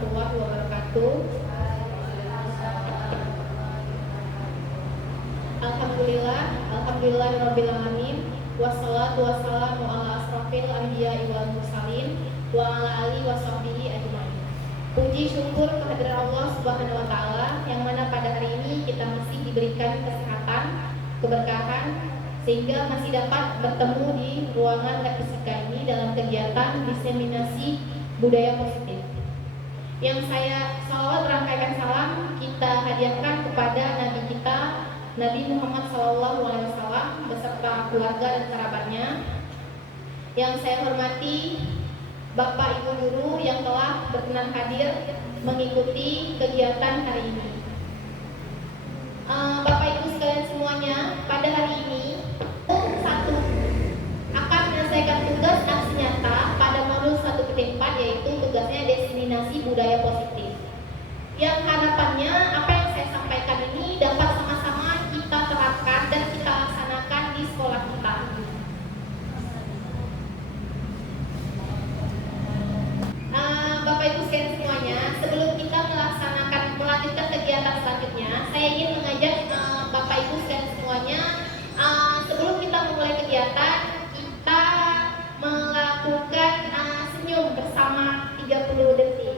warahmatullahi wabarakatuh. Alhamdulillahirabbil alamin. Wassalatu wassalamu ala asrofil anbiya'i wal mursalin wa ala alihi washabbihi ajmain. Puji syukur kehadirat Allah Subhanahu wa taala yang mana pada hari ini kita masih diberikan kesehatan, keberkahan sehingga masih dapat bertemu di ruangan Lepsika ini dalam kegiatan diseminasi budaya positif. Yang saya salawat rangkaikan salam kita hadiahkan kepada Nabi kita Nabi Muhammad SAW beserta keluarga dan kerabatnya. Yang saya hormati Bapak Ibu guru yang telah berkenan hadir mengikuti kegiatan hari ini. Bapak Ibu sekalian semuanya, pada hari ini satu akan menyelesaikan tugas aksi nyata pada modul 1/4 yaitu tugasnya diseminasi budaya positif. Yang harapannya apa yang saya sampaikan ini dapat sama-sama kita terapkan dan kita laksanakan di sekolah kita. Bapak Ibu sekalian semuanya, sebelum kita melanjutkan kegiatan selanjutnya, saya ingin mengajak Bapak Ibu sekalian semuanya, sebelum kita memulai kegiatan, kita melakukan senyum bersama 30 detik.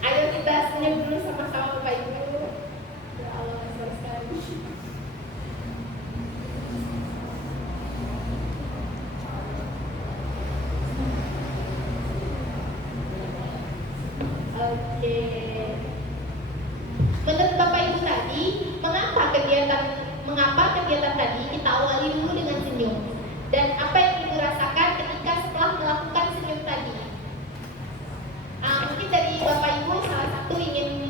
Ayo kita senyum dulu sama-sama Bapak Ibu. Ya Allah, selesai. Oke. Menurut Bapak Ibu tadi, mengapa kegiatan tadi kita awali dulu dengan senyum? Dan apa yang Ibu rasakan ketika setelah melakukan senyum tadi? Mungkin dari Bapak Ibu salah satu ingin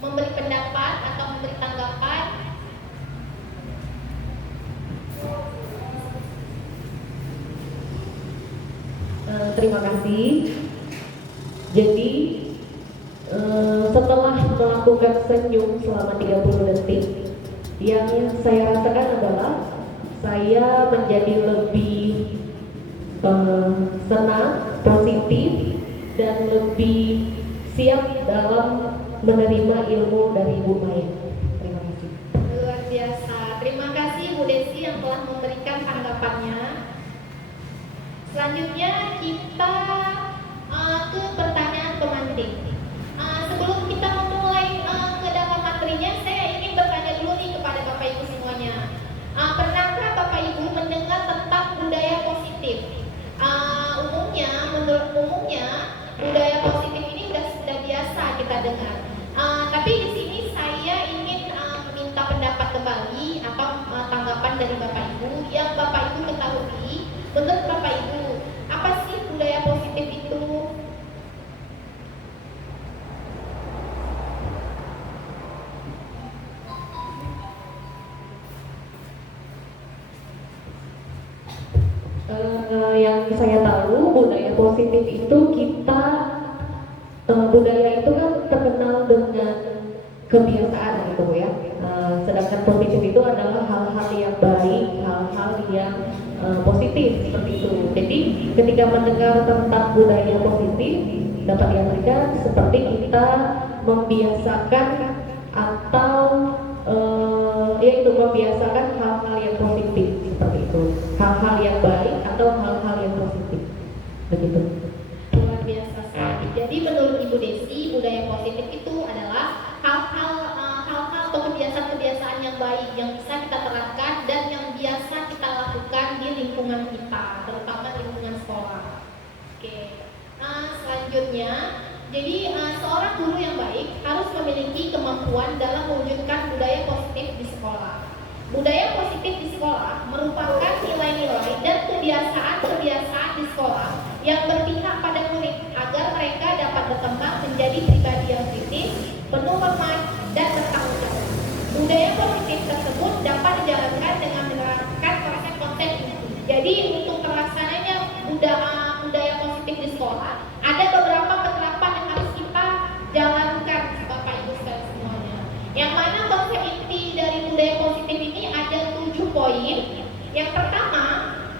memberi pendapat atau memberi tanggapan. Terima kasih. Jadi setelah melakukan senyum selama 30 detik, yang saya rasakan adalah saya menjadi lebih senang, positif, dan lebih siap dalam menerima ilmu dari Bu Maya. Terima kasih. Luar biasa. Terima kasih Bu Desi yang telah memberikan tanggapannya. Selanjutnya kita ke pertanyaan pemantik. Sebelum kita memulai ke dalam materinya, saya ingin bertanya dulu nih kepada Bapak Ibu semuanya. Pernahkah Bapak Ibu mendengar tentang budaya positif? Menurut umumnya budaya positif ini sudah biasa kita dengar. Tapi di sini saya ingin meminta pendapat kembali atau tanggapan dari Bapak Ibu yang Bapak Ibu ketahui. Menurut Bapak Ibu, apa sih budaya positif itu? Yang saya tahu budaya positif itu budaya itu kan terkenal dengan kebiasaan gitu ya. Sedangkan positif itu adalah hal-hal yang baik, hal-hal yang positif seperti itu. Jadi ketika mendengar tentang budaya positif dapat diartikan seperti kita membiasakan atau yaitu membiasakan hal-hal yang positif seperti itu, hal-hal yang baik atau hal-hal yang positif begitu. Luar biasa sekali. Jadi menurut Ibu Desi, budaya positif itu adalah hal-hal atau kebiasaan-kebiasaan yang baik yang bisa kita terapkan dan yang biasa kita lakukan di lingkungan kita, terutama lingkungan sekolah. Oke. Selanjutnya, jadi seorang guru yang baik harus memiliki kemampuan dalam mewujudkan budaya positif di sekolah. Budaya positif di sekolah merupakan nilai-nilai dan kebiasaan-kebiasaan di sekolah yang berpihak pada murid agar mereka dapat berkembang menjadi pribadi yang kritis, penuh hormat, dan bertanggung jawab. Budaya positif tersebut dapat dijalankan dengan menerapkan konsep-konsep ini. Jadi untuk terlaksananya budaya positif di sekolah, ada beberapa penerapan yang harus kita jalankan, Bapak Ibu sekalian semuanya. Yang mana konsep inti dari budaya positif ini ada 7 poin. Yang pertama,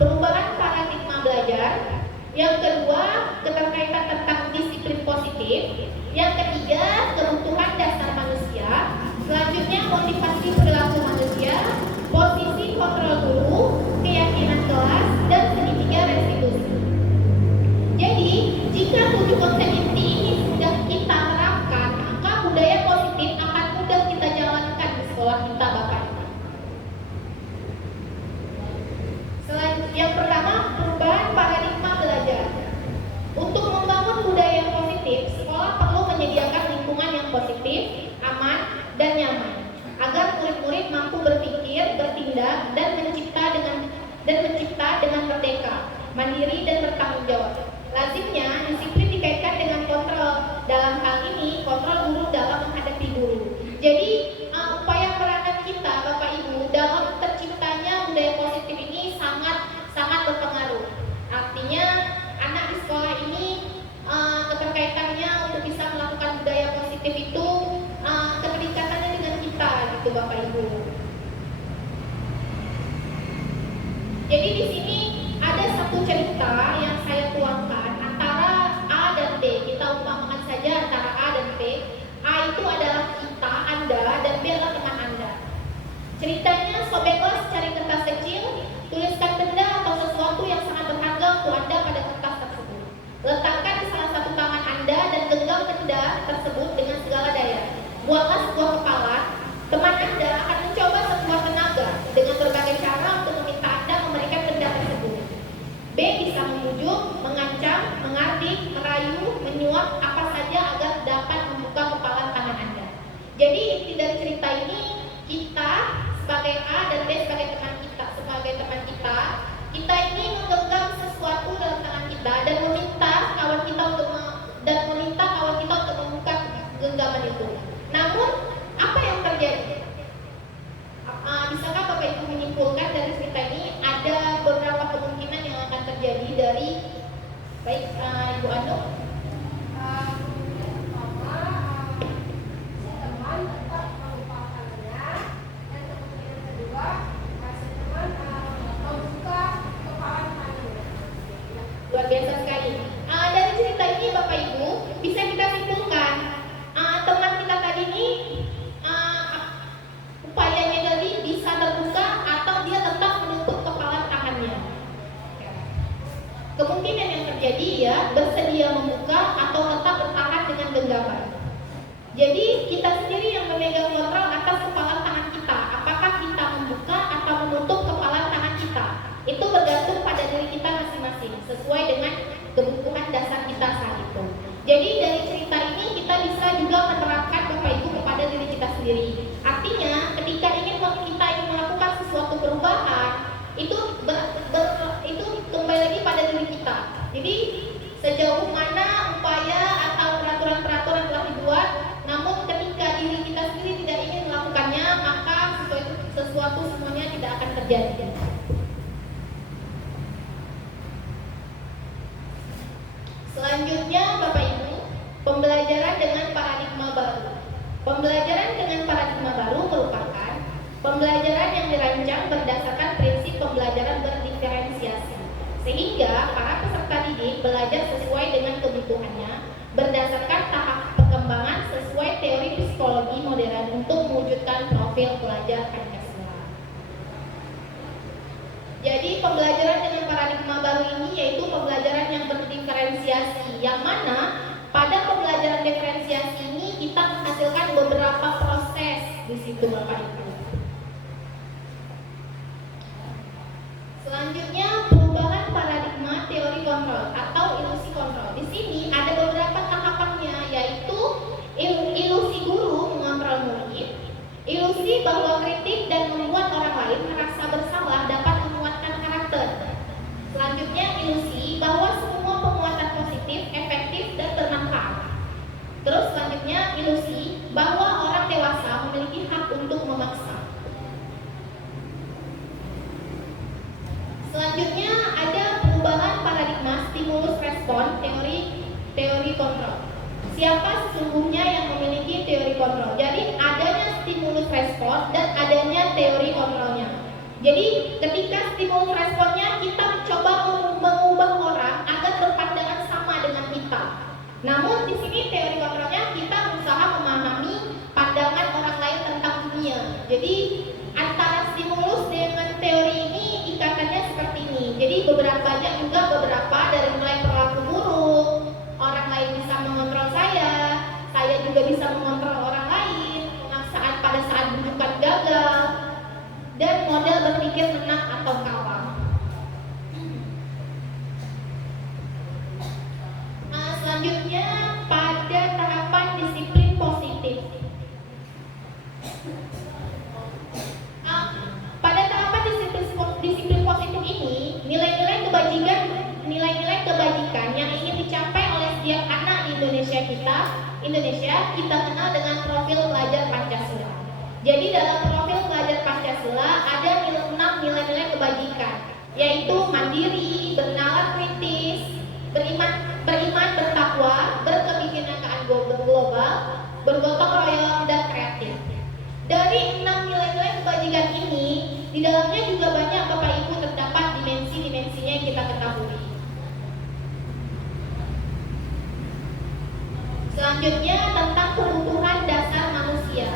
perubahan paradigma belajar. Yang kedua, keterkaitan tentang disiplin positif. Yang ketiga, kebutuhan dasar manusia. Selanjutnya, motivasi perilaku manusia, posisi kontrol guru, keyakinan kelas, dan segitiga restitusi. Jadi, jika 7 konsep inti ini sudah kita terapkan, maka budaya positif akan mudah kita jalankan di sekolah kita, Bapak. Selain yang pertama, perubahan paradigma belajar. Untuk membangun budaya positif, sekolah perlu menyediakan lingkungan yang positif, aman, dan nyaman, agar murid-murid mampu berpikir, bertindak, dan mencipta dengan merdeka, mandiri, dan bertanggung jawab. Lazimnya, disiplin dikaitkan dengan kontrol. Dalam hal ini, kontrol guru dalam menghadapi guru. Jadi, upaya peranan kita, Bapak Ibu, dalam terciptanya budaya positif ini sangat berpengaruh. Artinya, anak di sekolah ini keterkaitannya untuk bisa melakukan budaya positif itu keterikatannya dengan kita, gitu Bapak Ibu. Jadi di sini ada satu cerita yang saya tuangkan antara A dan B. Kita umpamakan saja antara A dan B. A itu adalah kita, Anda, dan B adalah teman Anda. Ceritanya, sobeklah cari kertas kecil, tuliskan benda atau sesuatu yang sangat berharga untuk Anda pada kertas tersebut. Letakkan di salah satu tangan Anda dan genggam benda tersebut dengan segala daya. Buanglah sebuah kepalan. Teman Anda akan mencoba sekuat tenaga dengan berbagai cara untuk meminta Anda memberikan benda tersebut. B bisa membujuk, mengancam, mengardik, merayu, menyuap, apa saja agar dapat membuka kepalan tangan Anda. Jadi inti dari cerita ini, kita sebagai A dan B sebagai teman kita, kita ini menggenggam sesuatu dalam tangan kita dan meminta kawan kita untuk membuka genggaman itu. Namun apa yang terjadi? Bisakah Bapak Ibu menyimpulkan dari cerita ini ada beberapa kemungkinan yang akan terjadi dari Ibu Anu? Luar biasa sekali. Dari cerita ini Bapak Ibu bisa kita simpulkan teman kita tadi ini upayanya tadi bisa terbuka atau dia tetap menutup kepala tangannya. Kemungkinan yang terjadi ya bersedia membuka atau tetap bertahan dengan genggaman. Jadi kita sendiri yang memegang kontrol atas kepala tangan kita. Apakah kita membuka atau menutup kepala tangan kita? Itu bergantung pada diri kita masing-masing sesuai dengan kebutuhan dasar kita saat itu. Jadi dari cerita ini kita bisa juga menerapkan Bapak Ibu kepada diri kita sendiri. Artinya ketika kita ingin melakukan sesuatu perubahan, itu kembali lagi pada diri kita. Jadi sejauh mana upaya atau peraturan-peraturan telah dibuat, namun ketika diri kita sendiri tidak ingin melakukannya, maka sesuatu semuanya tidak akan terjadi. Selanjutnya Bapak Ibu, pembelajaran dengan paradigma baru. Pembelajaran dengan paradigma baru merupakan pembelajaran yang dirancang berdasarkan prinsip pembelajaran berdiferensiasi, sehingga para peserta didik belajar sesuai dengan kebutuhannya berdasarkan tahap perkembangan sesuai teori psikologi modern untuk mewujudkan profil pelajar Pancasila. Jadi pembelajaran dengan paradigma baru ini yaitu pembelajaran yang berdiferensiasi, yang mana pada pembelajaran diferensiasi ini kita menghasilkan beberapa proses di situ Bapak Ibu. Selanjutnya perubahan paradigma teori kontrol atau ilusi kontrol. Di sini ada beberapa tahapannya, yaitu ilusi guru mengontrol murid, ilusi bahwa kritik dan membuat orang lain merasa bersalah dapat menguatkan karakter. Selanjutnya ilusi bahwa semua penguatan positif, efektif, dan bermanfaat. Terus selanjutnya ilusi bahwa orang dewasa memiliki hak untuk memaksa. Selanjutnya ada perubahan paradigma stimulus respon teori kontrol. Siapa sesungguhnya yang memiliki teori kontrol? Jadi adanya stimulus respon dan adanya teori kontrolnya. Jadi ketika stimulus responnya kita mencoba mengubah orang agar Namun di sini teori kontrolnya kita berusaha memahami pandangan orang lain tentang dunia. Jadi antara stimulus dengan teori ini ikatannya seperti ini. Jadi banyak juga beberapa dari mulai perilaku buruk, orang lain bisa mengontrol saya juga bisa mengontrol orang lain, pemaksaan pada saat bukan gagal, dan model berpikir menang atau kalah. Selanjutnya pada tahapan disiplin positif. Pada tahapan disiplin positif ini, nilai-nilai kebajikan yang ingin dicapai oleh setiap anak di Indonesia kita kenal dengan profil pelajar Pancasila. Jadi dalam profil pelajar Pancasila ada 6 nilai-nilai kebajikan, yaitu mandiri, bernalar kritis, beriman bertakwa, berkebinekaan global, bergotong royong, dan kreatif. Dari 6 nilai-nilai kebajikan ini, di dalamnya juga banyak Bapak Ibu terdapat dimensi-dimensinya yang kita ketahui. Selanjutnya tentang kebutuhan dasar manusia.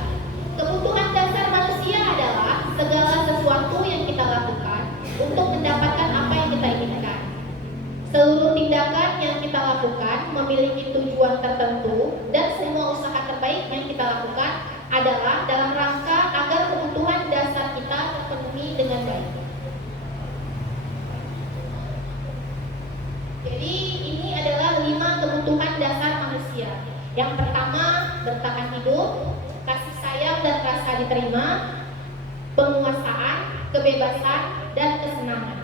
Kebutuhan dasar manusia adalah segala sesuatu yang kita lakukan untuk mendapatkan apa yang kita inginkan. Seluruh tindakan yang kita lakukan memiliki tujuan tertentu dan semua usaha terbaik yang kita lakukan adalah dalam rangka agar kebutuhan dasar kita terpenuhi dengan baik. Jadi ini adalah 5 kebutuhan dasar manusia. Yang pertama, bertahan hidup, kasih sayang dan rasa diterima, penguasaan, kebebasan, dan kesenangan.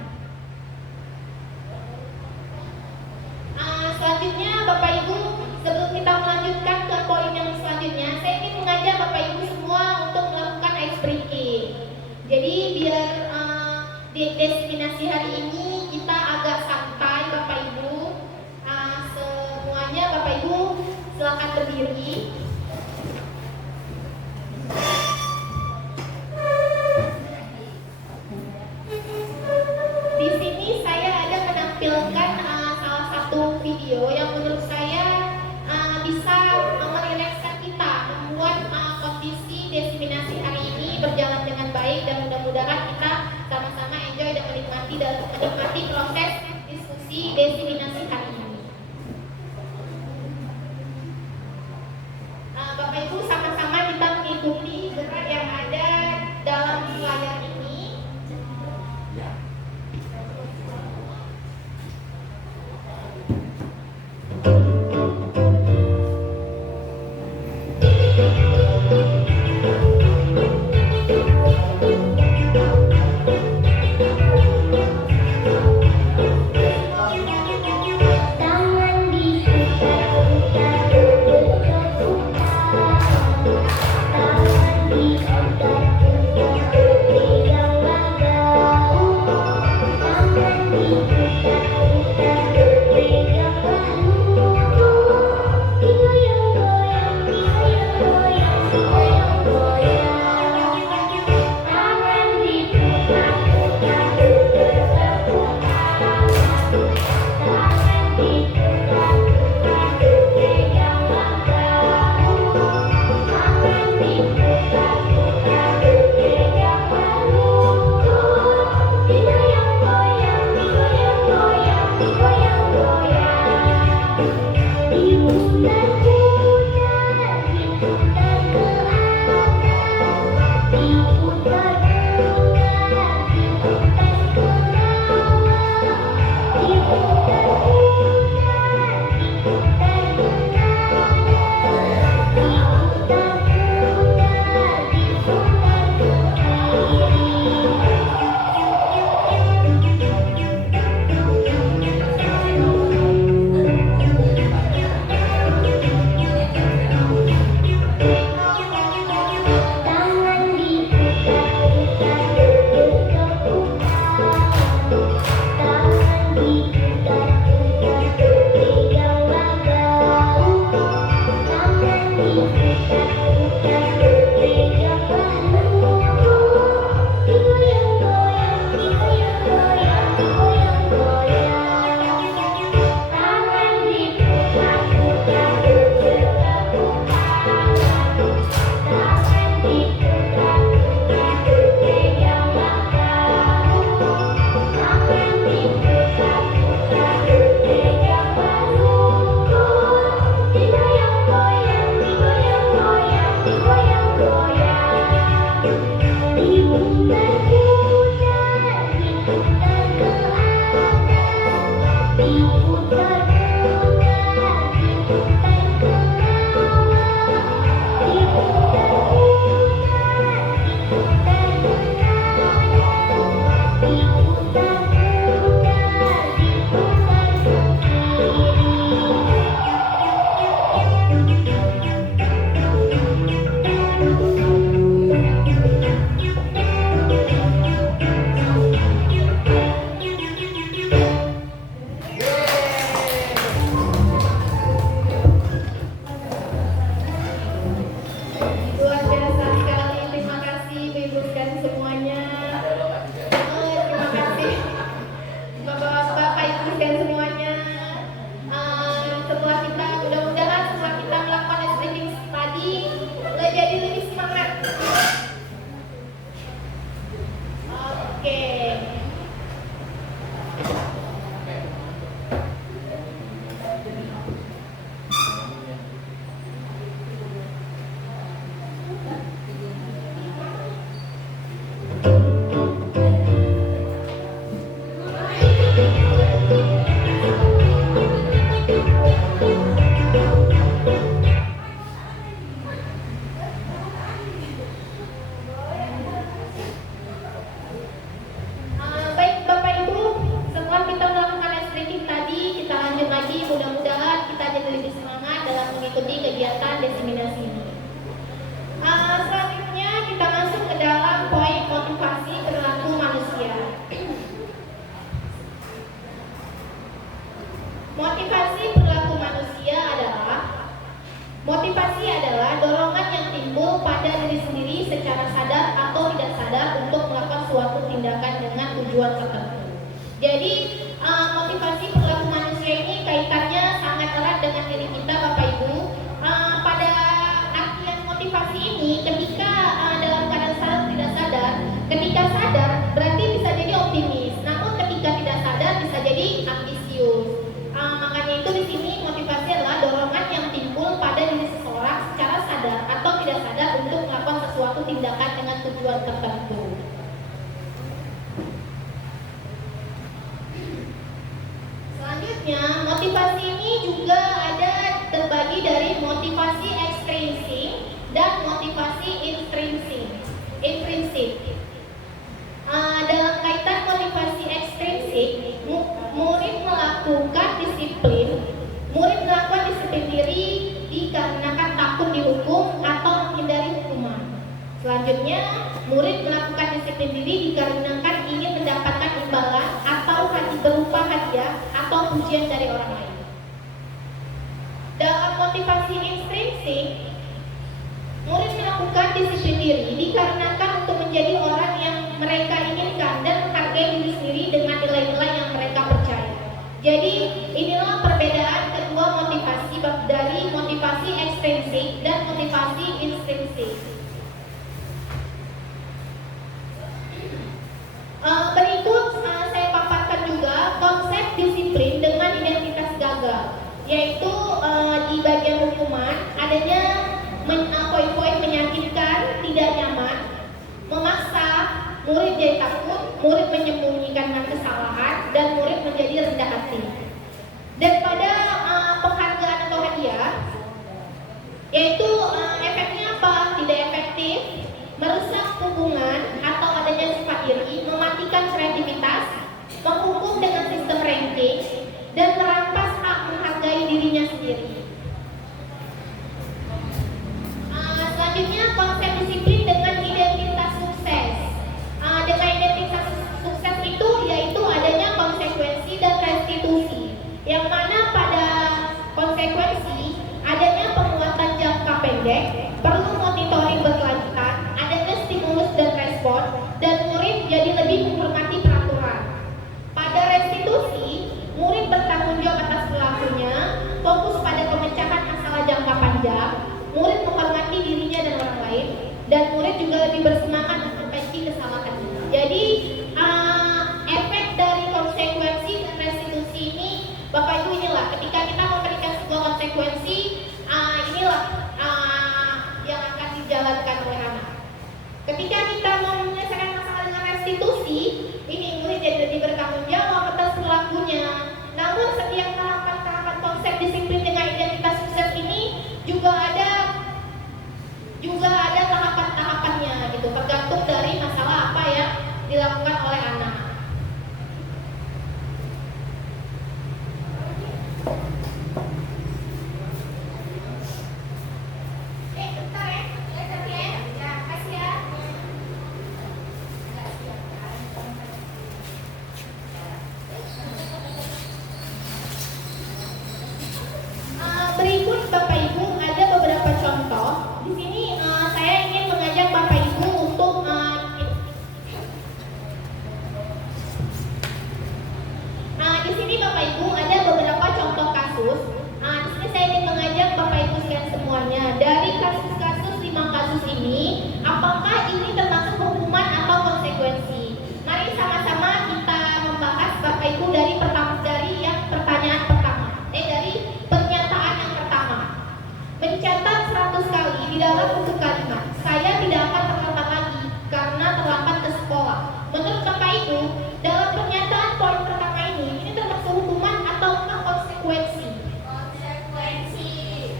Selanjutnya Bapak Ibu, sebelum kita melanjutkan ke poin yang selanjutnya, saya ingin mengajak Bapak Ibu semua untuk melakukan ice breaking. Jadi biar di destinasi hari ini kita agak santai Bapak Ibu. Semuanya Bapak Ibu silakan berdiri. Di sini saya ada menampilkan salah satu video yang menurut saya bisa merilekskan kita, membuat kondisi desiminasi hari ini berjalan dengan baik, dan mudah-mudahan kita sama-sama enjoy dan menikmati proses diskusi desiminasi hari ini. Bapak Ibu sama-sama kita mengikuti gerak yang ada dalam layar ini. jadi lebih semangat dalam mengikuti kegiatan diseminasi ini. Selanjutnya kita masuk ke dalam poin motivasi perilaku manusia. Motivasi adalah dorongan yang timbul pada diri sendiri secara sadar atau tidak sadar untuk melakukan suatu tindakan dengan tujuan tertentu. Jadi motivasi perilaku manusia ini kaitannya sangat erat dengan diri kita, Bapak Ibu. Pada artian motivasi ini, ketika dalam keadaan sadar tidak sadar, ketika sadar berarti bisa jadi optimis, namun ketika tidak sadar bisa jadi ambisius. Makanya itu di sini motivasi adalah dorongan yang timbul pada diri seseorang secara sadar atau tidak sadar untuk melakukan sesuatu tindakan dengan tujuan tertentu. Selanjutnya, motivasi ini juga ada terbagi dari motivasi ekstrinsik dan motivasi intrinsik. Dalam kaitan motivasi ekstrinsik, murid melakukan disiplin diri dikarenakan takut dihukum atau menghindari hukuman. Selanjutnya, murid melakukan disiplin diri dikarenakan ingin mendapatkan imbalan atau berupa hadiah atau pujian dari orang lain. Dalam motivasi intrinsik, murid melakukan disiplin diri dikarenakan untuk menjadi orang yang mereka inginkan dan menghargai diri sendiri dengan nilai-nilai yang mereka percaya. Jadi inilah perbedaan kedua motivasi dari motivasi ekstrinsik dan motivasi intrinsik. Berikut saya paparkan juga konsep disiplin dengan identitas gagal, yaitu di bagian hukuman adanya poin-poin menyakitkan, tidak nyaman, memaksa, murid jadi takut, murid menyembunyikan kesalahan, dan murid menjadi rendah hati. Dan pada penghargaan atau hadiah, yaitu efeknya apa? Tidak efektif, merusak hubungan atau adanya sifat iri, mematikan kreativitas, menghukum dengan sistem ranking, dan merampas hak menghargai dirinya sendiri. Selanjutnya, konsep disiplin dengan identitas sukses. Dengan identitas sukses itu yaitu adanya konsekuensi dan restitusi, yang mana pada konsekuensi adanya penguatan jangka pendek, perlu monitoring berkelanjutan, adanya stimulus dan respon, dan murid jadi lebih menghormati peraturan. Pada restitusi, murid bertanggung jawab atas perilakunya, fokus pada pemecahan masalah jangka panjang, murid menghormati dirinya dan orang lain, dan murid juga lebih bersemangat memperbaiki kesalahannya. Jadi efek dari konsekuensi dan restitusi ini, Bapak Ibu, inilah ketika kita memberikan sebuah konsekuensi, inilah yang akan dijalankan oleh anak. Ketika kita mau menyelesaikan masalah dengan restitusi, ini murid jadi lebih bertanggung jawab atas perilakunya. Namun setiap tahapan-tahapan konsep disiplin dengan identitas sukses ini juga ada tahapan-tahapannya gitu, tergantung dari masalah apa yang dilakukan oleh anak. Bentar ya, ya, kasih ya. Berikut Bapak Ibu ada beberapa contoh. Di sini saya ingin mengajak Bapak Ibu untuk di sini Bapak Ibu ada beberapa contoh kasus. Di sini saya ingin mengajak Bapak Ibu sekalian semuanya dari kasus-kasus 5 kasus ini, apakah ini termasuk hukuman atau konsekuensi? Mari sama-sama kita membahas Bapak Ibu dari yang pertanyaan pertama. Dari pernyataan yang pertama. Mencatat 100 kali di dalam buku kalimat, saya tidak akan terlambat lagi karena terlambat ke sekolah. Menurut Bapak Ibu, dalam pernyataan poin pertama ini termasuk hukuman atau konsekuensi? Konsekuensi.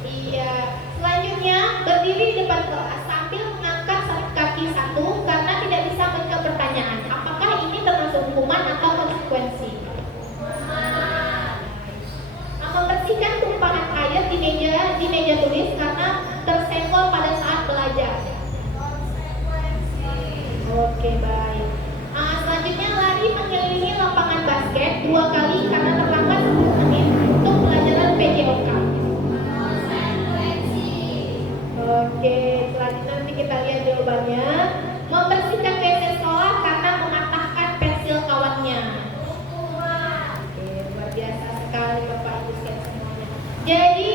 Iya. Selanjutnya, berdiri di depan kelas sambil mengangkat kaki satu karena tidak bisa menjawab pertanyaan. Apakah ini termasuk hukuman atau konsekuensi? Membersihkan tumpahan air meja tulis karena tersenggol pada saat belajar. Oke, baik. Selanjutnya lari mengelilingi lapangan basket 2 kali karena terlambat 10 menit untuk pelajaran PJOK. Oke, selanjutnya nanti kita lihat jawabannya. Membersihkan WC sekolah karena mematahkan pensil kawannya. Oke, luar biasa sekali Bapak Ibu sekalian semuanya. Jadi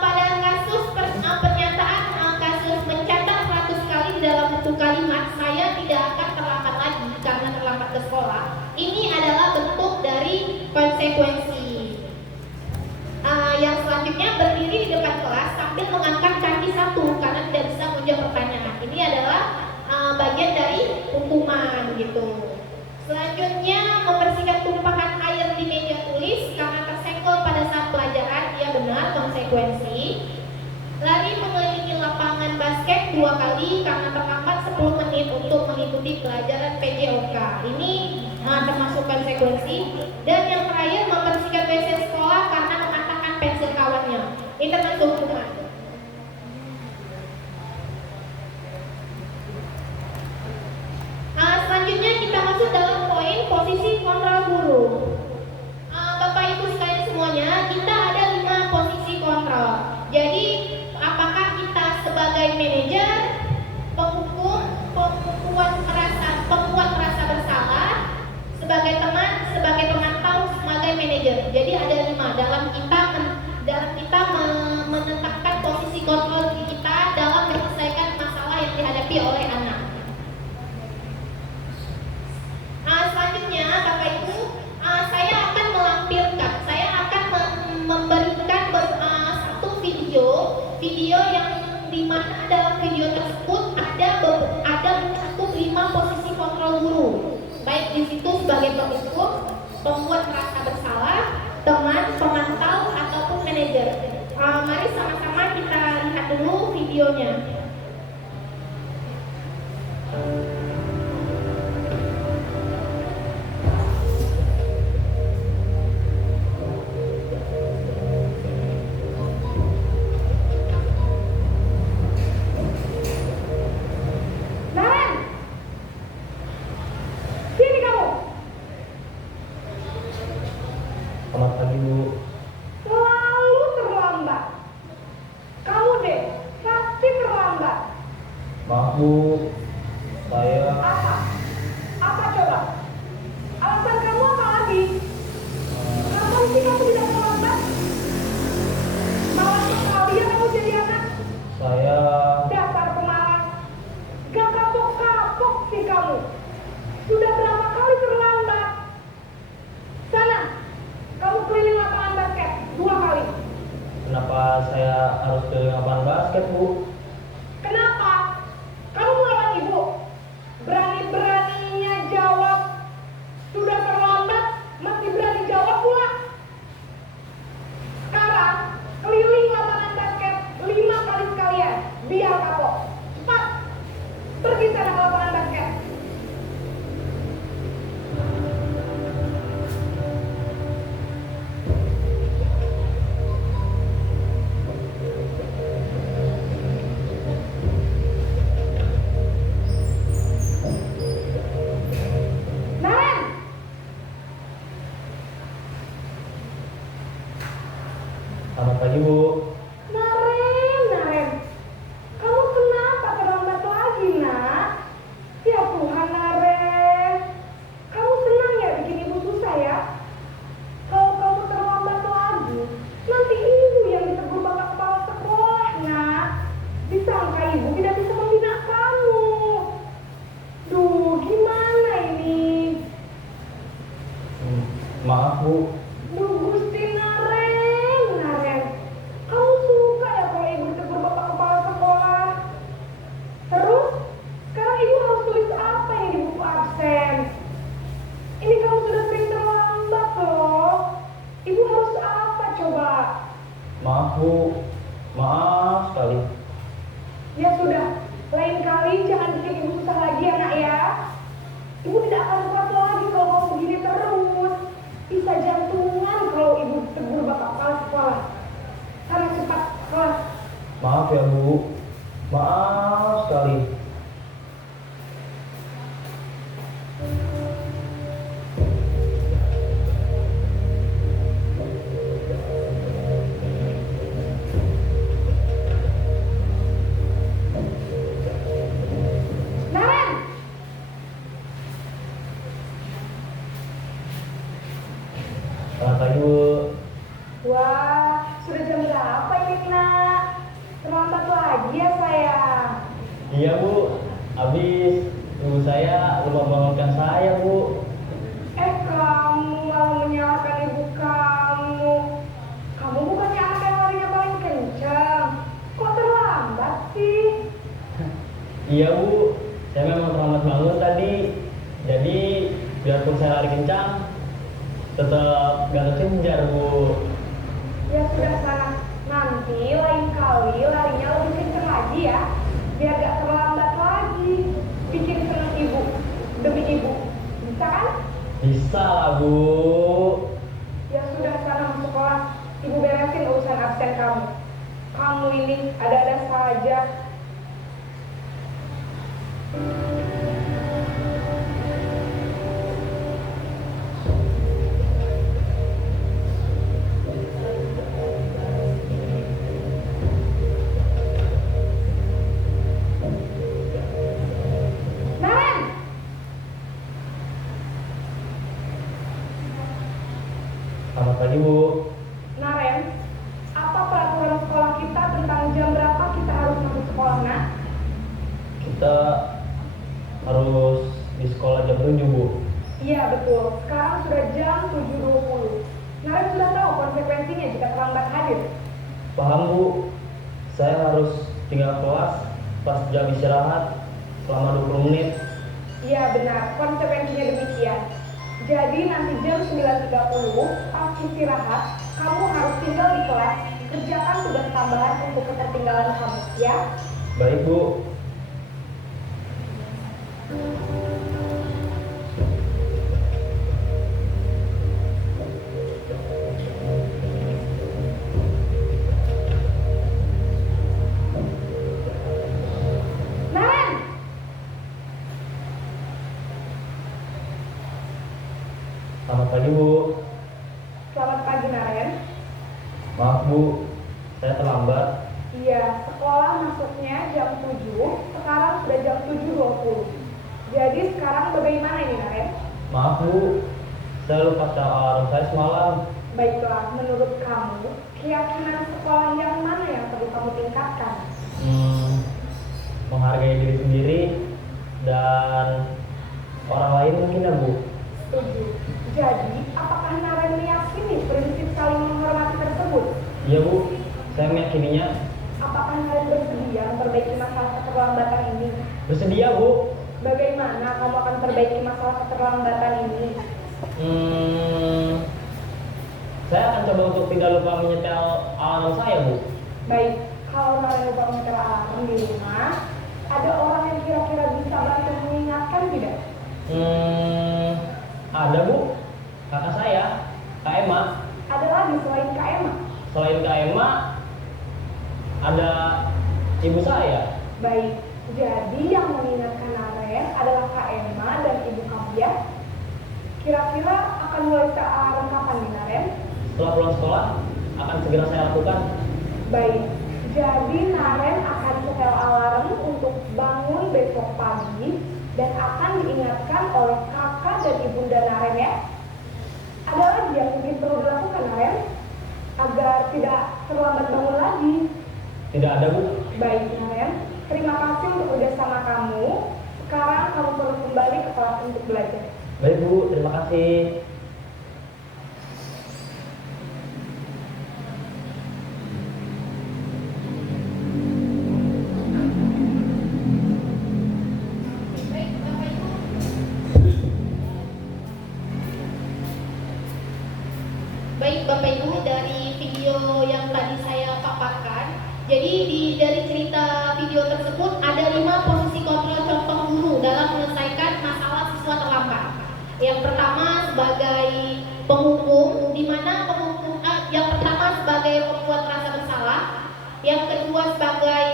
pada kasus pernyataan kasus mencatat 100 kali di dalam buku kalimat, saya tidak akan terlambat lagi karena terlambat ke sekolah. Ini adalah bentuk dari konsekuensi. Yang selanjutnya berdiri di depan kelas sambil mengangkat kaki satu karena tidak bisa menjawab pertanyaan. Ini adalah bagian dari hukuman gitu. Selanjutnya membersihkan tumpahan air di meja tulis karena tersenggol pada saat pelajaran. Ya benar, konsekuensi. Lari mengelilingi lapangan basket 2 kali karena terlambat 10 menit untuk mengikuti pelajaran PJOK. Ini termasuk konsekuensi. Dan yang terakhir membersihkan WC sekolah karena mematahkan pensil kawannya. Ini termasuk hukuman. Selanjutnya kita masuk dalam poin posisi kontrol guru. Bapak Ibu sekalian semuanya, kita ada 5 posisi kontrol. Jadi apakah kita sebagai manajer, penghukum, pembuat merasa bersalah, sebagai teman, sebagai pemantau, sebagai manajer. Jadi ada 5 dalam kita menetapkan posisi kontrol diri kita dalam menyelesaikan masalah yang dihadapi oleh anak. Selanjutnya Bapak Ibu, saya akan memberikan satu video yang dimana dalam video tersebut ada mencakup 5 posisi kontrol guru, baik di situ sebagai penghukum, pembuat merasa bersalah, teman, pemantau ataupun manajer. Mari sama-sama kita lihat dulu videonya. Selamat pagi, Bu. Selalu terlambat. Kamu deh, pasti terlambat. Maaf, Bu. Saya Apa? Apa coba? Alasan kamu apa lagi? Kapan sih kamu tidak terlambat? Malas sekali ya kamu jadi anak. saya Dasar pemalas. Gak kapok-kapok sih kamu. Sudah berapa kali terlambat? Sana, kamu keliling lapangan basket 2 kali. kenapa saya harus keliling lapangan basket, Bu? Kenapa? Kamu mau lawan ibu? Berani-beraninya jawab. Sudah terlambat, masih berani jawab pula. Sekarang, keliling lapangan basket 5 kali sekalian. Biar kapok. Cepat. Pergi sana ke lapangan basket. Naren! Selamat pagi, Bu. Naren. Kamu kenapa terlambat lagi, nak? Ya Tuhan, Naren. Kamu senang ya bikin ibu susah ya? Kalau kamu terlambat lagi, nanti ibu yang ditegur bapak kepala sekolah, nak. Disangka ibu tidak bisa membina kamu. Duh, gimana ini? Maaf, Bu. Duh, Gusti Naren. Kamu suka ya kalau ibu ditegur bapak kepala sekolah? Terus, sekarang ibu harus tulis apa yang di buku absen? Ini kamu sudah sering terlambat loh. Ibu harus apa coba? Maaf, Bu. Maaf sekali. Ya sudah, lain kali jangan bikin ibu susah lagi ya nak ya. Ibu tidak akan kuat lagi kalau kamu begini terus. Bisa jantungan kalau ibu tegur bapak kepala sekolah. Sana cepat kelas sudah jam berapa ini nak? Terlambat lagi ya sayang. Iya Bu, habis ibu saya lupa bangunkan saya Bu. Kamu malah menyalahkan ibu kamu. Kamu bukannya anak yang larinya paling kencang. Kok terlambat sih? Iya Bu, saya memang terlambat bangun tadi. Jadi biarpun saya lari kencang, tetap gak kekejar Bu. Ya sudah sana. Nanti lain kali larinya lebih kencang lagi ya. Biar gak terlambat lagi. Bikin senang ibu. Demi ibu. Bisa kan? Bisa lah Bu. Ya sudah sana masuk kelas. Ibu beresin urusan absen kamu. Kamu ini ada-ada saja. Naren! Selamat pagi Bu. Naren, apa peraturan sekolah kita tentang jam berapa kita harus masuk sekolah, nak? Kita harus di sekolah jam 7 Bu. Iya betul, sekarang sudah jam 7.20. Naren sudah tahu konsekuensinya jika terlambat hadir. Paham Bu, saya harus tinggal kelas pas jam istirahat selama 20 menit. Iya benar, konsekuensinya demikian. Jadi nanti jam 9.30 pas istirahat, kamu harus tinggal di kelas, kerjakan tugas tambahan untuk ketertinggalan kamu, ya? Baik Bu. Naren! Selamat pagi Bu. Selamat pagi Naren. Maaf Bu, saya terlambat. Iya, sekolah masuknya jam 7, sekarang sudah jam 7.20. Jadi sekarang bagaimana ini Naren? Maaf Bu, saya lupa cara alarm saya semalam. Baiklah, menurut kamu, keyakinan sekolah yang mana yang perlu kamu tingkatkan? Menghargai diri sendiri dan orang lain mungkin ya Bu. Setuju. Jadi, apakah Naren meyakini prinsip saling menghormati tersebut? Iya Bu, saya meyakininya. Apakah Naren bersedia memperbaiki masalah keterlambatan ini? Bersedia Bu. Bagaimana kamu akan perbaiki masalah keterlambatan ini? Saya akan coba untuk tidak lupa menyetel alarm saya Bu. Baik, kalau Naren lupa menyetel alarm di rumah, ada orang yang kira-kira bisa bantu mengingatkan tidak? Ada Bu, kakak saya, Kak Emma. Ada lagi selain Kak Emma? Selain Kak Emma, ada ibu saya. Baik, jadi yang mengingatkan Naren adalah Kak Emma dan ibu kamu ya? Kira-kira akan mulai setel alarm kapan nih Naren? Setelah pulang sekolah, akan segera saya lakukan. Baik, jadi Naren akan setel alarm untuk bangun besok pagi dan akan diingatkan oleh kakak dan ibunda Naren ya. Ada lagi yang mungkin perlu dilakukan Naren agar tidak terlambat bangun lagi. Tidak ada Bu. Baik Naren, terima kasih untuk kerjasama kamu. Sekarang kamu perlu kembali ke kelas untuk belajar. Baik Bu, terima kasih. Baik, Bapak Ibu. Baik Bapak Ibu, dari video yang tadi saya paparkan, jadi dari cerita video tersebut ada 5 posisi kontrol contoh guru dalam menyelesaikan masalah siswa terlambat. Yang pertama sebagai penghukum, di mana yang pertama sebagai pembuat rasa bersalah, yang kedua sebagai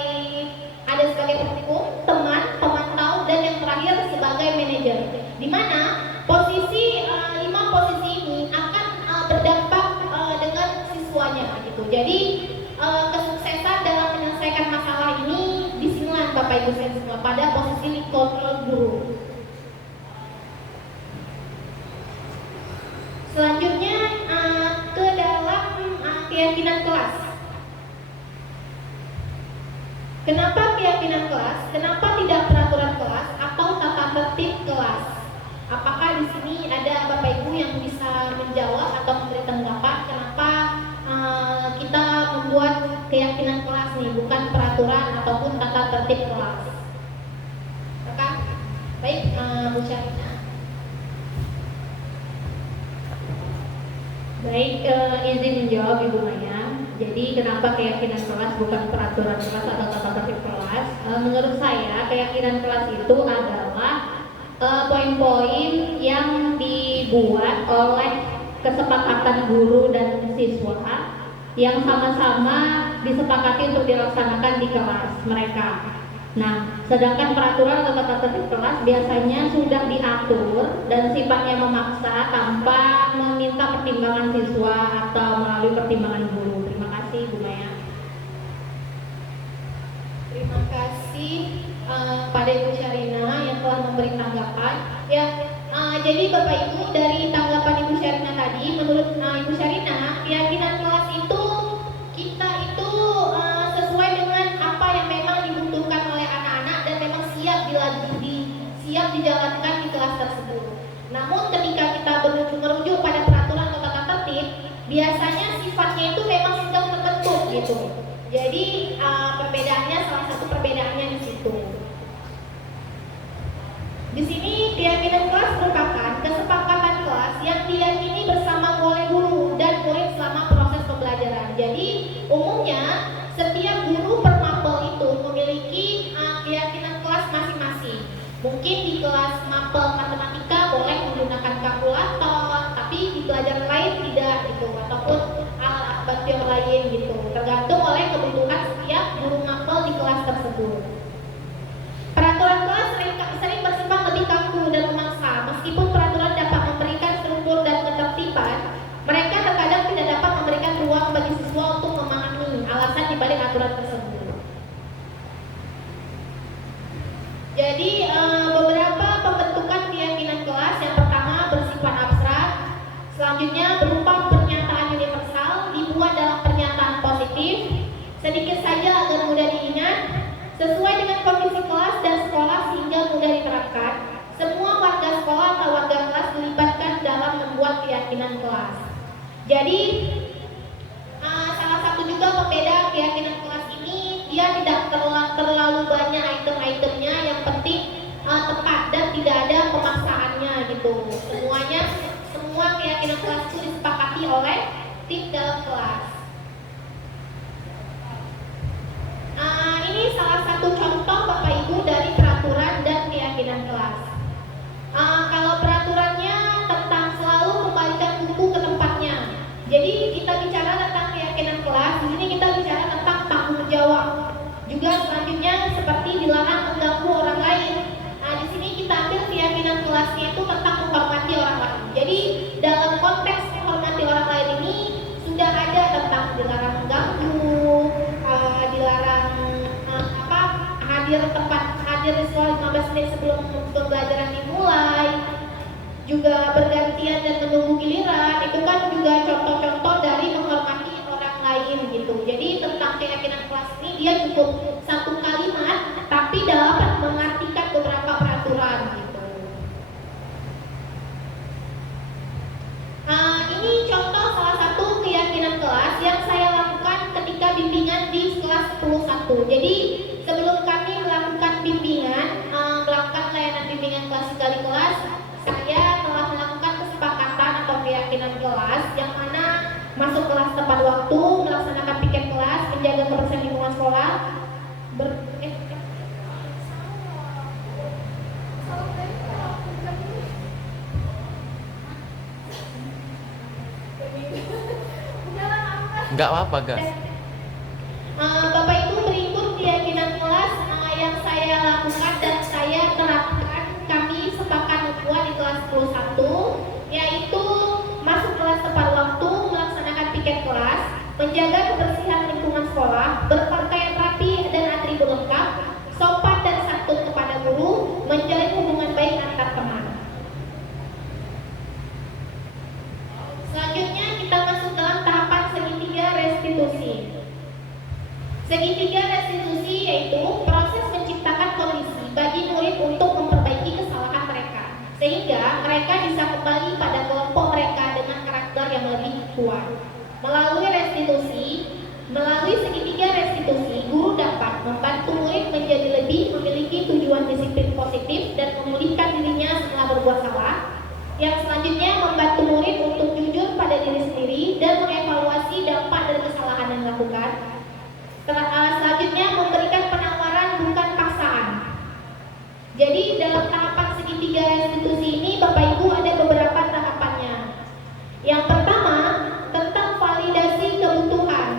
penghukum, teman, pemantau, dan yang terakhir sebagai manajer. Di mana posisi 5 posisi ini akan berdampak dengan siswanya gitu. Jadi kesuksesan dalam menyelesaikan masalah ini disinilah Bapak Ibu saya semua pada posisi kontrol guru. Selanjutnya ke dalam keyakinan kelas. Kenapa keyakinan kelas? Kenapa tidak peraturan kelas atau tata tertib kelas? Apakah di sini ada Bapak Ibu yang bisa menjawab atau memberi tanggapan kenapa kita membuat keyakinan kelas nih, bukan peraturan ataupun tata tertib kelas? Maka, baik, Bu Syarina. Baik, izin menjawab Ibu Maya. Jadi kenapa keyakinan kelas bukan peraturan kelas atau tata tertib kelas? Menurut saya keyakinan kelas itu adalah poin-poin yang dibuat oleh kesepakatan guru dan siswa yang sama-sama disepakati untuk dilaksanakan di kelas mereka. Nah, sedangkan peraturan atau tata tertib kelas biasanya sudah diatur dan sifatnya memaksa tanpa meminta pertimbangan siswa atau melalui pertimbangan guru. Terima kasih, Bu Maya. Terima kasih pada Ibu Syarina yang telah memberi tanggapan. Ya, jadi Bapak Ibu, dari tanggapan Ibu Syarina tadi, menurut Ibu Syarina, keyakinan kelas itu kita itu sesuai dengan apa yang memang dibutuhkan oleh anak-anak dan memang siap dijalankan di kelas tersebut. Namun ketika kita merujuk pada peraturan atau tata tertib, biasanya sifatnya itu memang sudah terbentuk gitu. Jadi perbedaannya, salah satu perbedaannya di situ. Di sini keyakinan kelas merupakan kesepakatan kelas yang diyakini bersama oleh guru dan murid selama proses pembelajaran. Jadi umumnya setiap guru per mapel itu memiliki keyakinan kelas masing-masing. Mungkin di kelas mapel matematika boleh menggunakan kalkulator, tapi di pelajaran lain tidak gitu, ataupun alat bantu yang lain gitu. Tergantung oleh kebutuhan setiap guru mapel di kelas tersebut. Peraturan kelas sering bersifat lebih kaku dan memaksa. Meskipun peraturan dapat memberikan struktur dan ketertiban, mereka terkadang tidak dapat memberikan ruang bagi siswa untuk memahami alasan dibalik aturan tersebut. Jadi beberapa pembentukan keyakinan kelas. Yang pertama bersifat abstrak, selanjutnya berupa pernyataan universal dibuat dalam pernyataan positif, sedikit saja agar mudah diingat, sesuai dengan kondisi kelas dan sekolah sehingga mudah diterapkan. Semua warga sekolah atau warga kelas dilibatkan dalam membuat keyakinan kelas. Jadi salah satu juga pembeda keyakinan kelas ini, dia tidak terlalu banyak item-itemnya, yang penting tepat dan tidak ada pemaksaannya gitu. Semua keyakinan kelas itu disepakati oleh tim dalam kelas. Ini salah satu contoh Bapak Ibu dari peraturan dan keyakinan kelas. Kalau peraturannya tentang selalu kembalikan buku ke tempatnya. Jadi kita bicara tentang keyakinan kelas, di sini kita bicara tentang tanggung jawab. Juga selanjutnya seperti dilarang mengganggu orang lain. Di sini kita ambil keyakinan kelasnya itu tentang menghormati orang lain. Jadi dalam konteks menghormati orang lain ini sudah ada tentang dilarang mengganggu, dilarang hadir di sekolah 15 menit sebelum pembelajaran dimulai, juga bergantian dan menunggu giliran. Itu kan juga contoh-contoh dari menghormati orang lain gitu. Jadi tentang keyakinan kelas ini dia cukup satu kalimat tapi dapat mengartikan beberapa peraturan gitu. Ini contoh salah satu keyakinan kelas yang saya lakukan ketika bimbingan di kelas 10.1. Jadi sebelum kami melakukan layanan bimbingan kelas sekali kelas, saya telah melakukan kesepakatan atau keyakinan kelas yang mana masuk kelas tepat waktu, melaksanakan piket kelas, menjaga kebersihan lingkungan sekolah, Enggak apa-apa, Gas. Bapak Ibu, berikut keyakinan kelas yang saya lakukan dan saya terapkan. Kami sepakat membuat di kelas 10.1, yaitu masuk kelas tepat waktu, melaksanakan piket kelas, menjaga kebersihan lingkungan sekolah, berpakaian rapi dan atribut lengkap, sopan dan santun kepada guru, menjalin hubungan baik antar teman. Selanjutnya kita masuk dalam tahapan segitiga Segitiga restitusi yaitu proses menciptakan kondisi bagi murid untuk memperbaiki kesalahan mereka, sehingga mereka bisa kembali pada kelompok mereka dengan karakter yang lebih kuat. Melalui segitiga restitusi, guru dapat membantu murid menjadi lebih memiliki tujuan disiplin positif dan memulihkan dirinya setelah berbuat salah. Yang selanjutnya membantu murid untuk jujur pada diri sendiri dan mengevaluasi dampak dari kesalahan yang dilakukan. Selanjutnya memberikan penawaran bukan paksaan. Jadi dalam tahapan segitiga restitusi ini Bapak Ibu ada beberapa tahapannya. Yang pertama tentang validasi kebutuhan.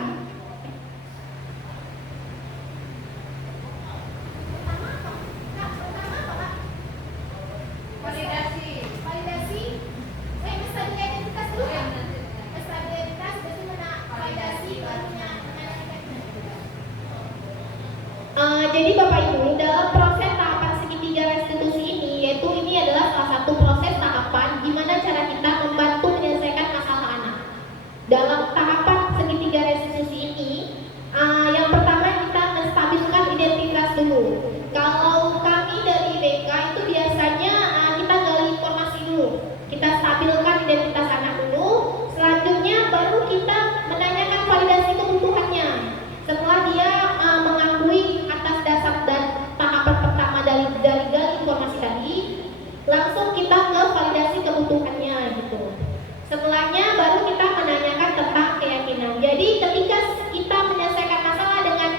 Validasi. Mesti ada identitas dulu kan? Mesti ada identitas, berarti mana validasi barunya. Jadi Bapak Ibu, dalam proses tahapan segitiga restitusi ini, yaitu ini adalah salah satu proses tahapan gimana cara kita membantu menyelesaikan masalah anak. Dalam tahapan segitiga restitusi ini, yang pertama kita menstabilkan identitas dulu. Kalau kami dari BK itu biasanya kita gali informasi dulu, kita stabilkan identitas anak dulu. Selanjutnya baru kita menanyakan validasi kebutuhannya. Setelah dia mengakui atas dasar dan tahapan pertama dari gali informasi tadi, langsung kita ke validasi kebutuhannya gitu. Setelahnya baru kita menanyakan tentang keyakinan. Jadi ketika kita menyelesaikan masalah dengan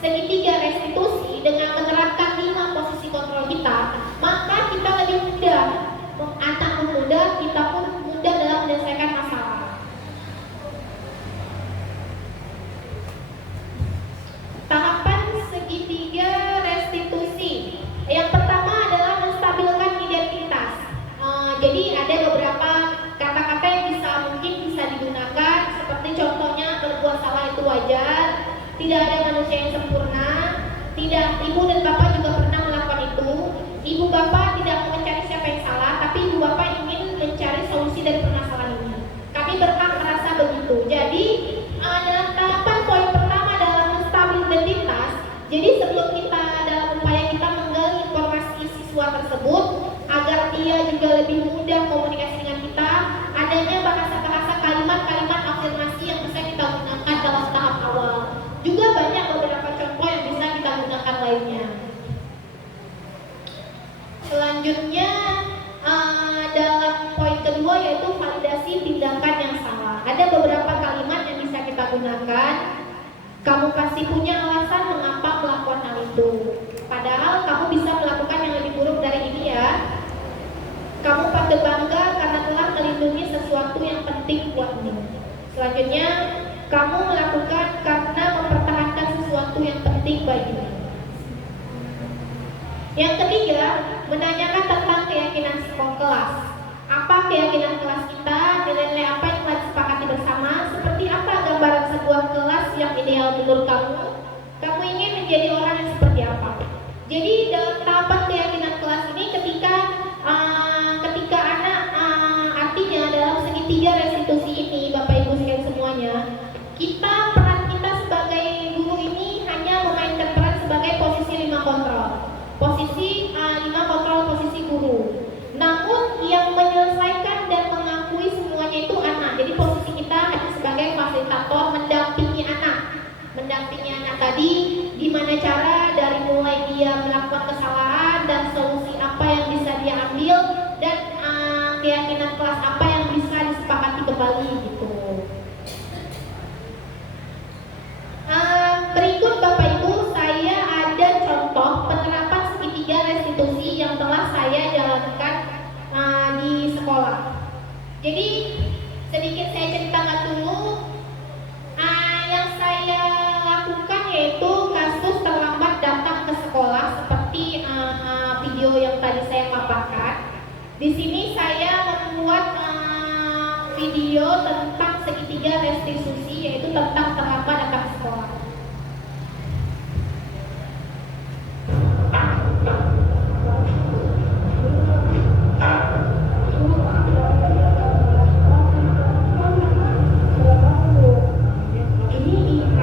segitiga restitusi dengan menerapkan 5 posisi kontrol kita, maka kita lebih mudah, anak pun mudah, kita pun mudah dalam menyelesaikan masalah. Tahapan segitiga restitusi. Yang pertama adalah menstabilkan identitas. Jadi ada beberapa kata-kata yang mungkin bisa digunakan, seperti contohnya berbuat salah itu wajar, tidak ada manusia yang sempurna, tidak, ibu dan bapak juga pernah melakukan itu. Ibu bapak tidak mau mencari siapa yang salah, tapi ibu bapak ingin mencari solusi dari permasalahan ini. Kami berhak merasa begitu. Jadi dalam tahapan poin pertama dalam menstabil identitas, jadi sebelum kita dalam upaya kita menggali informasi siswa tersebut agar dia juga lebih mudah komunikasi dengan kita, adanya bahasa-bahasa kalimat-kalimat afirmasi yang bisa kita gunakan dalam tahap awal. Juga banyak beberapa contoh yang bisa kita gunakan lainnya. Selanjutnya dalam poin kedua yaitu validasi tindakan yang salah. Ada beberapa kalimat yang bisa kita gunakan. Kamu pasti punya alasan mengapa melakukan hal itu. Padahal kamu bisa melakukan yang lebih buruk dari ini ya. Kamu patut bangga karena telah melindungi sesuatu yang penting buatmu. Selanjutnya, kamu melakukan karena mempertahankan sesuatu yang penting bagimu. Yang ketiga, menanyakan tentang keyakinan kelas. Apa keyakinan kelas kita, nilai-nilai apa yang telah disepakati bersama, seperti apa gambaran sebuah kelas yang ideal menurut kamu. Kamu ingin menjadi orang yang seperti apa. Jadi dalam tahapan keyakinan kelas ini ketika anak artinya dalam segitiga restitusi ini Bapak Ibu sekalian semuanya, peran kita sebagai guru ini hanya memainkan peran sebagai posisi 5 kontrol. Posisi 5 kontrol posisi guru. Namun yang menyelesaikan dan mengakui semuanya itu anak. Jadi posisi kita hanya sebagai fasilitator mendampingi anak. Mendampingi anak tadi gimana cara dari mulai dia melakukan kesalahan dan solusi apa yang bisa dia ambil dan keyakinan kelas apa yang bisa disepakati kembali gitu. Berikut Bapak Ibu, saya ada contoh penerapan segitiga restitusi yang telah saya jalankan di sekolah. Jadi sedikit saya ceritakan dulu yang saya lakukan yaitu kasus terlambat datang ke sekolah seperti video yang tadi saya paparkan. Di sini saya membuat video tentang segitiga restitusi yaitu tentang terlambat datang ke sekolah.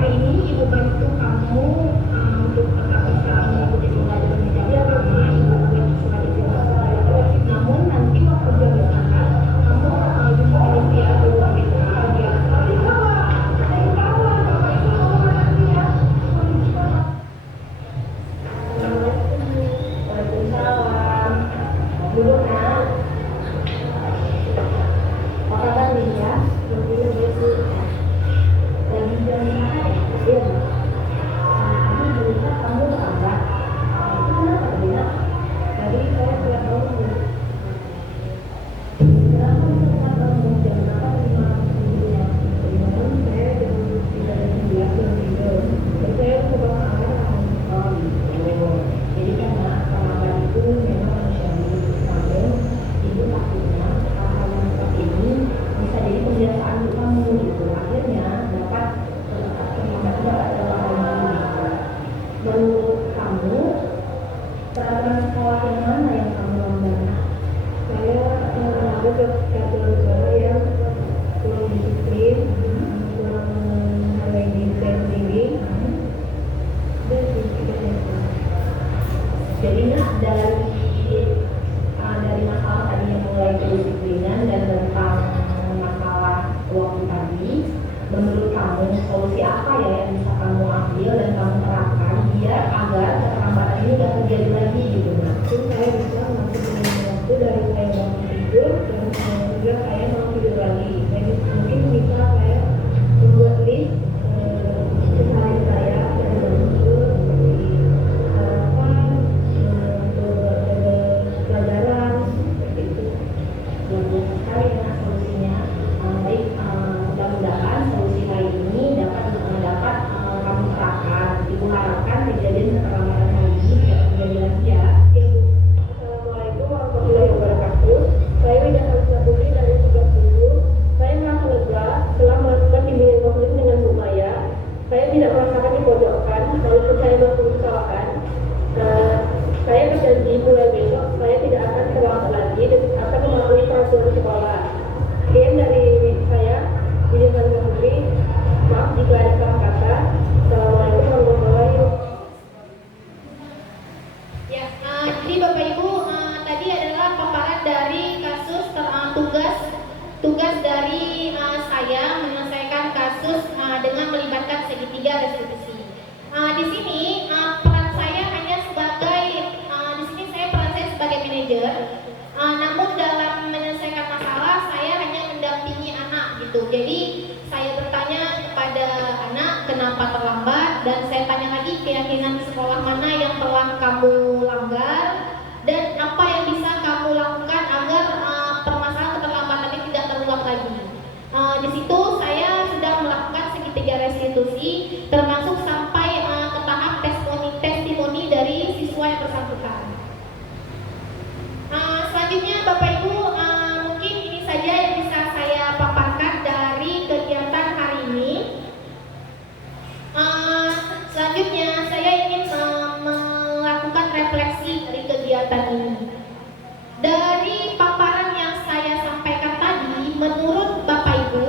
Hari ini ibu bantu kamu ini nggak terjadi lagi gitu. Mungkin saya bisa masuk dengan waktu dari saya bangun tidur dan hingga saya mau tidur lagi. Jadi mungkin bisa saya membuat list keseharian saya dari bangun tidur seperti sarapan, ada pelajaran seperti itu. Luar biasa sekali ya solusinya. Baik, mudah-mudahan solusi hari ini dapat kamu terapkan. Ibu harapkan kejadian keterlambatan hari ini tidak terjadi lagi ya. Oke, Bu. Assalamualaikum warahmatullahi wabarakatuh. Saya Wida Hamzah Putri dari Tugas Guru. Saya merasa lega setelah melakukan bimbingan konseling dengan Bu Maya. Saya tidak merasakan dipojokkan, walaupun saya berusahakan. Saya berjanji mulai besok saya tidak akan terlambat lagi dan akan mematuhi peraturan sekolah. Sekian dari saya, Wida Hamzah Putri. Maaf jika ada salah kata. Assalamualaikum warahmatullahi wabarakatuh. Ya, jadi Bapak Ibu tadi adalah paparan dari kasus tugas dari saya menyelesaikan kasus dengan melibatkan segitiga restitusi. Di sini peran saya hanya sebagai peran saya sebagai manajer. Namun dalam menyelesaikan masalah saya hanya mendampingi anak gitu. Jadi saya bertanya kepada anak kenapa terlambat dan saya tanya lagi keyakinan sekolah mana yang telah kamu langgar dan apa yang bisa kamu lakukan agar permasalahan keterlambatan ini tidak terulang lagi. Di situ saya sudah melakukan segitiga restitusi termasuk sampai ke tahap testimoni dari siswa yang bersangkutan. Selanjutnya Bapak Ibu mungkin ini saja yang bisa saya paparkan dari kegiatan hari ini. Selanjutnya saya ingin melakukan refleksi dari kegiatan ini. Dari paparan yang saya sampaikan tadi, menurut Bapak Ibu,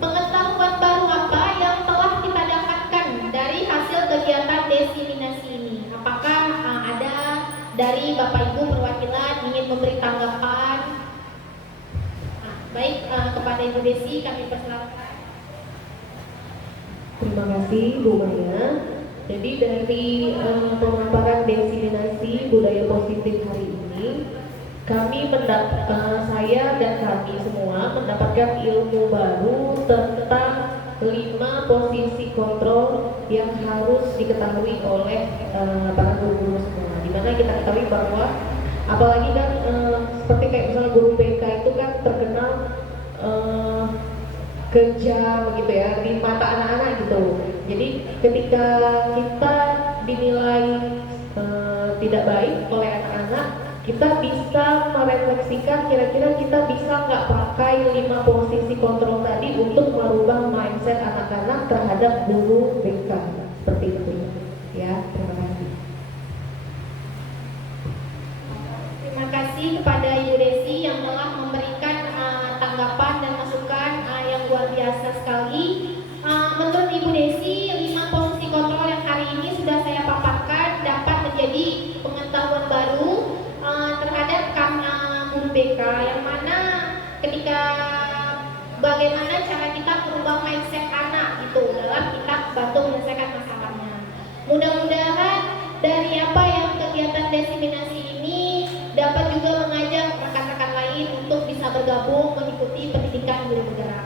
pengetahuan baru apa yang telah kita dapatkan dari hasil kegiatan diseminasi ini? Apakah ada dari Bapak Ibu perwakilan ingin memberi tanggapan? Baik, kepada Ibu Desi kami persilakan. Terima kasih Bu Maya. Jadi dari pemaparan diseminasi budaya positif hari ini, saya dan kami semua mendapatkan ilmu baru tentang 5 posisi kontrol yang harus diketahui oleh para guru-guru semua. Dimana kita ketahui bahwa apalagi kan seperti kayak misalnya guru BK itu kan terkenal kejam begitu ya di mata anak-anak gitu. Jadi ketika kita dinilai tidak baik oleh anak-anak, kita bisa merefleksikan kira-kira kita bisa nggak pakai 5 posisi kontrol tadi untuk merubah mindset anak-anak terhadap guru BK seperti itu ya. Terima kasih. Terima kasih kepada Ibu Desi yang telah memberikan tanggapan dan masukan yang luar biasa sekali. Menurut Ibu Desi, 5 posisi kontrol yang hari ini sudah saya paparkan dapat menjadi pengetahuan baru terhadap guru BK, yang mana ketika bagaimana cara kita merubah mindset anak gitu dalam kita bantu menyelesaikan masalahnya. Mudah-mudahan dari apa yang kegiatan diseminasi ini dapat juga mengajak rekan-rekan lain untuk bisa bergabung mengikuti pendidikan guru bergerak.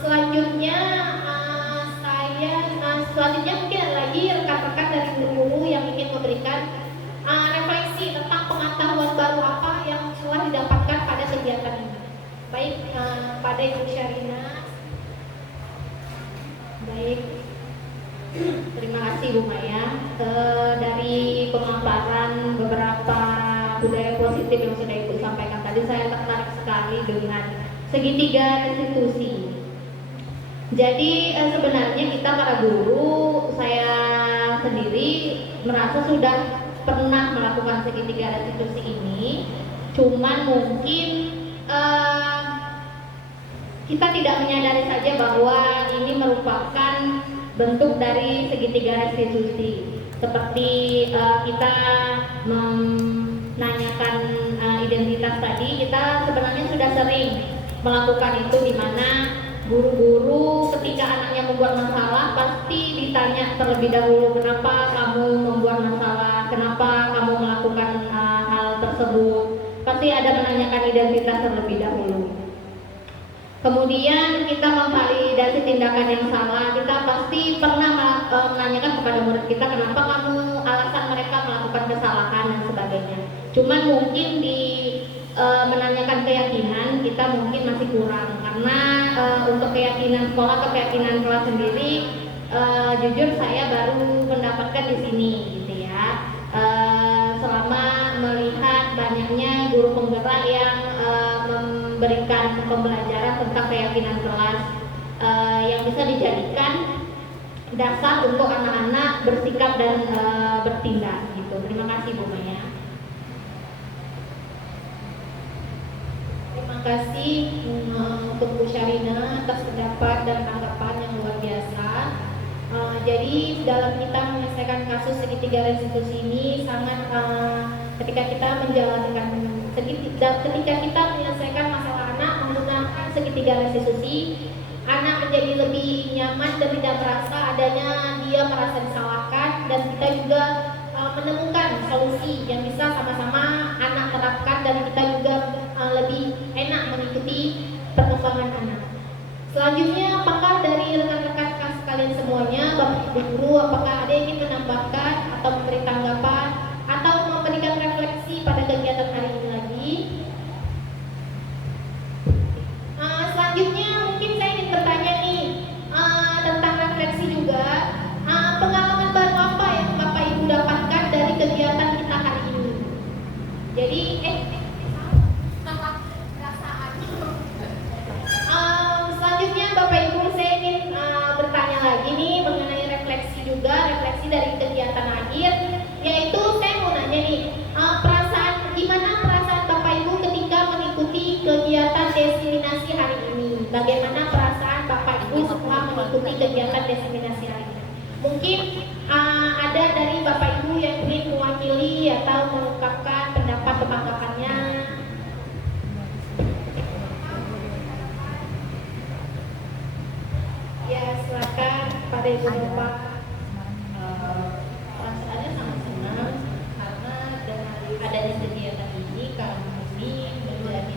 Selanjutnya mungkin ada lagi rekan-rekan dari guru-guru yang ingin memberikan refleksi tentang pengetahuan baru apa yang telah didapatkan pada kegiatan ini. Baik, pada Ibu Syarina. Baik, terima kasih Bu Maya. Dari pemaparan beberapa budaya positif yang sudah Ibu sampaikan tadi, saya tertarik sekali dengan segitiga restitusi. Jadi sebenarnya kita para guru, saya sendiri merasa sudah pernah melakukan segitiga restitusi ini, cuman mungkin kita tidak menyadari saja bahwa ini merupakan bentuk dari segitiga restitusi. Seperti kita menanyakan identitas tadi, kita sebenarnya sudah sering melakukan itu, di mana guru-guru ketika anaknya membuat masalah pasti ditanya terlebih dahulu, kenapa kamu membuat masalah, kenapa kamu melakukan hal tersebut. Pasti ada menanyakan identitas terlebih dahulu. Kemudian kita memvalidasi tindakan yang salah. Kita pasti pernah menanyakan kepada murid kita kenapa kamu, alasan mereka melakukan kesalahan dan sebagainya. Cuman mungkin di menanyakan keyakinan kita mungkin masih kurang, karena untuk keyakinan sekolah atau keyakinan kelas sendiri jujur saya baru mendapatkan di sini gitu ya. Selama melihat banyaknya guru penggerak yang memberikan pembelajaran tentang keyakinan kelas yang bisa dijadikan dasar untuk anak-anak bersikap dan bertindak gitu. Terima kasih Bu Maya. Terima kasih untuk Bu Syarina atas pendapat dan tanggapan yang luar biasa. Jadi dalam kita menyelesaikan kasus segitiga restitusi ini sangat ketika kita menjalankan ketika kita menyelesaikan masalah anak menggunakan segitiga restitusi, anak menjadi lebih nyaman dan tidak merasa adanya dia merasa disalahkan, dan kita juga menemukan solusi yang bisa sama-sama anak terapkan dan kita juga lebih enak mengikuti perkembangan anak. Selanjutnya, apakah dari rekan-rekan kelas kalian semuanya, Bapak Ibu Guru, apakah ada yang ingin menambahkan atau memberi tanggapan atau memberikan refleksi pada kegiatan hari ini lagi? Selanjutnya mungkin saya ingin bertanya nih tentang refleksi juga. Pengalaman baru apa yang Bapak Ibu dapatkan dari kegiatan kita hari ini? Jadi selanjutnya Bapak Ibu saya ingin bertanya lagi nih mengenai refleksi dari kegiatan akhir, yaitu saya mau nanya nih gimana perasaan Bapak Ibu ketika mengikuti kegiatan desiminasi hari ini? Bagaimana perasaan Bapak Ibu setelah mengikuti kegiatan desiminasi hari ini? Mungkin ada dari Bapak Ibu yang ingin mewakili atau mengungkapkan pendapat tanggapannya. Ya, silakan pada Ibu Bapak. Perasaannya sangat senang karena dengan adanya kegiatan ini kami menjadi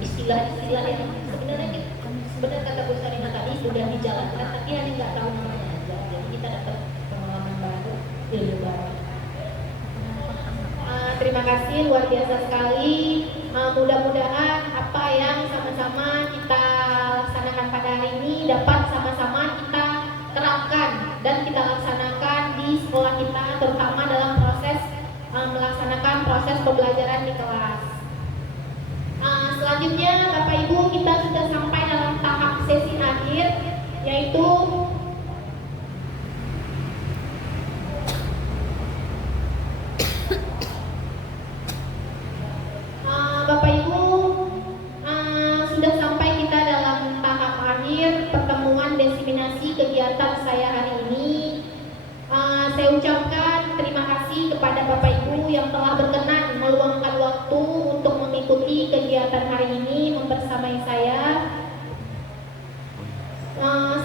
istilah-istilah yang sebenarnya kata Bu Sarina tadi sudah dijalankan, tapi hanya nggak tahu namanya aja. Jadi kita dapat pengalaman baru, ilmu baru. Terima kasih, luar biasa sekali. Mudah-mudahan apa yang sama-sama kita laksanakan pada hari ini dapat sama-sama kita terapkan dan kita laksanakan di sekolah kita, terutama dalam proses melaksanakan proses pembelajaran di kelas. Selanjutnya Bapak Ibu, kita sudah sampai dalam tahap sesi akhir, yaitu Bapak Ibu, sudah sampai kita dalam tahap akhir pertemuan desiminasi kegiatan saya hari ini. Saya ucapkan terima kasih kepada Bapak Ibu yang telah berkenan meluangkan waktu untuk mengikuti kegiatan hari ini membersamai saya.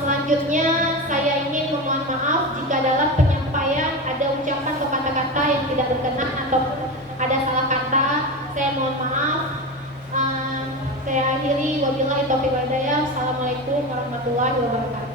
Selanjutnya saya ingin memohon maaf jika dalam penyampaian ada ucapan atau kata-kata yang tidak berkenan atau ada salah kata. Saya mohon maaf. Saya akhiri, wabillahi taufiq wal hidayah. Assalamualaikum warahmatullahi wabarakatuh.